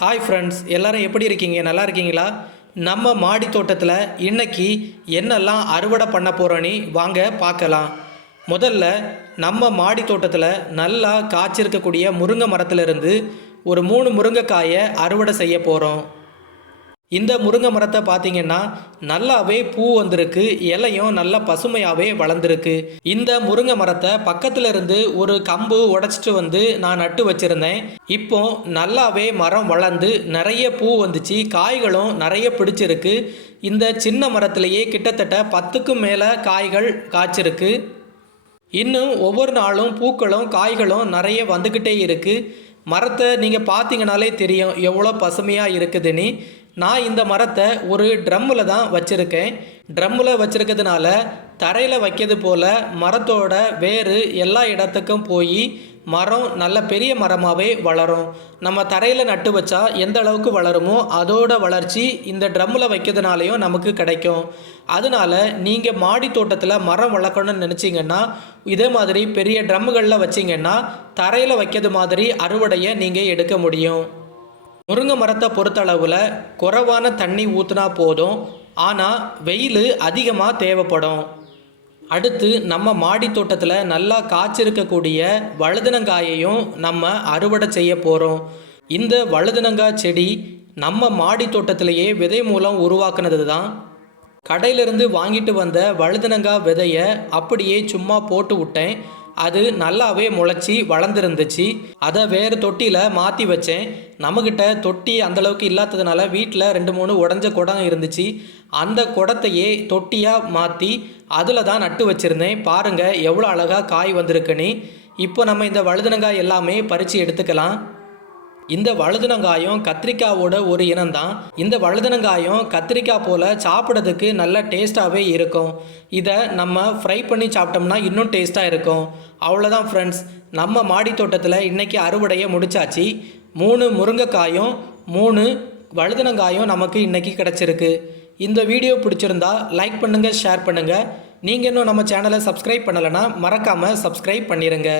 Hi friends எல்லாரும் எப்படி இருக்கீங்க? நல்லா இருக்கீங்களா? நம்ம மாடி தோட்டத்தில் இன்னைக்கு என்னெல்லாம் அறுவடை பண்ண போகிறோன்னு வாங்க பார்க்கலாம். முதல்ல நம்ம மாடி தோட்டத்தில் நல்லா காய்ச்சிருக்கக்கூடிய முருங்கை மரத்துலேருந்து ஒரு மூணு முருங்கைக்காயை அறுவடை செய்ய போகிறோம் இந்த முருங்கை மரத்தை பார்த்தீங்கன்னா நல்லாவே பூ வந்திருக்கு இலையும் நல்லா பசுமையாகவே வளர்ந்துருக்கு. இந்த முருங்கை மரத்தை பக்கத்துல இருந்து ஒரு கம்பு உடைச்சிட்டு வந்து நான் நட்டு வச்சிருந்தேன். இப்போ நல்லாவே மரம் வளர்ந்து நிறைய பூ வந்துச்சு காய்களும் நிறைய பிடிச்சிருக்கு. இந்த சின்ன மரத்திலேயே கிட்டத்தட்ட பத்துக்கும் மேலே காய்கள் காய்ச்சிருக்கு. இன்னும் ஒவ்வொரு நாளும் பூக்களும் காய்களும் நிறைய வந்துக்கிட்டே இருக்குது மரத்தை நீங்கள் பார்த்தீங்கனாலே தெரியும் எவ்வளோ பசுமையாக இருக்குதுன்னு. நான் இந்த மரத்தை ஒரு ட்ரம்மில் தான் வச்சுருக்கேன். ட்ரம்மில் வச்சுருக்கிறதுனால தரையில் வைக்கிறது போல் மரத்தோட வேறு எல்லா இடத்துக்கும் போய் மரம் நல்ல பெரிய மரமாகவே வளரும். நம்ம தரையில் நட்டு வச்சா எந்த அளவுக்கு வளருமோ அதோட வளர்ச்சி இந்த ட்ரம்மில் வைக்கிறதுனாலையும் நமக்கு கிடைக்கும். அதனால நீங்கள் மாடி தோட்டத்தில் மரம் வளர்க்கணும்னு நினச்சிங்கன்னா இதே மாதிரி பெரிய ட்ரம்முகளில் வச்சிங்கன்னா தரையில் வைக்கிறது மாதிரி அறுவடையை நீங்கள் எடுக்க முடியும். முருங்கை மரத்தை பொறுத்தளவில் குறைவான தண்ணி ஊற்றினா போதும் ஆனால் வெயில் அதிகமாக தேவைப்படும். அடுத்து நம்ம மாடி தோட்டத்தில் நல்லா காய்ச்சிருக்கக்கூடிய வழுதுனங்காயையும் நம்ம அறுவடை செய்ய போகிறோம் இந்த வழுதுனங்காய் செடி நம்ம மாடி தோட்டத்திலேயே விதை மூலம் உருவாக்குனது தான் கடையிலிருந்து வாங்கிட்டு வந்த வழுதுனங்காய் விதையை அப்படியே சும்மா போட்டு விட்டேன். அது நல்லாவே முளைச்சி வளர்ந்துருந்துச்சு. அதை வேறு தொட்டியில் மாற்றி வச்சேன். நம்மக்கிட்ட தொட்டி அந்தளவுக்கு இல்லாததுனால வீட்டில் ரெண்டு மூணு உடஞ்ச குடம் இருந்துச்சு. அந்த குடத்தையே தொட்டியாக மாற்றி அதில் தான் நட்டு வச்சுருந்தேன். பாருங்கள் எவ்வளோ அழகாக காய் வந்திருக்குன்னு. இப்போ நம்ம இந்த வழுதுனங்காய் எல்லாமே பறித்து எடுத்துக்கலாம். இந்த வழுதுனங்காயம் கத்திரிக்காவோட ஒரு இனம்தான். இந்த வழுதுனங்காயம் கத்திரிக்காய் போல் சாப்பிட்றதுக்கு நல்ல டேஸ்ட்டாகவே இருக்கும். இதை நம்ம ஃப்ரை பண்ணி சாப்பிட்டோம்னா இன்னும் டேஸ்ட்டாக இருக்கும். அவ்வளோதான் ஃப்ரெண்ட்ஸ் நம்ம மாடி தோட்டத்தில் இன்றைக்கி அறுவடையை முடிச்சாச்சு. மூணு முருங்கைக்காயும் மூணு வழுதுனங்காயும் நமக்கு இன்றைக்கி கிடச்சிருக்கு. இந்த வீடியோ பிடிச்சிருந்தா லைக் பண்ணுங்கள் ஷேர் பண்ணுங்கள் நீங்கள் இன்னும் நம்ம சேனலை சப்ஸ்கிரைப் பண்ணலைன்னா மறக்காமல் சப்ஸ்கிரைப் பண்ணிடுங்க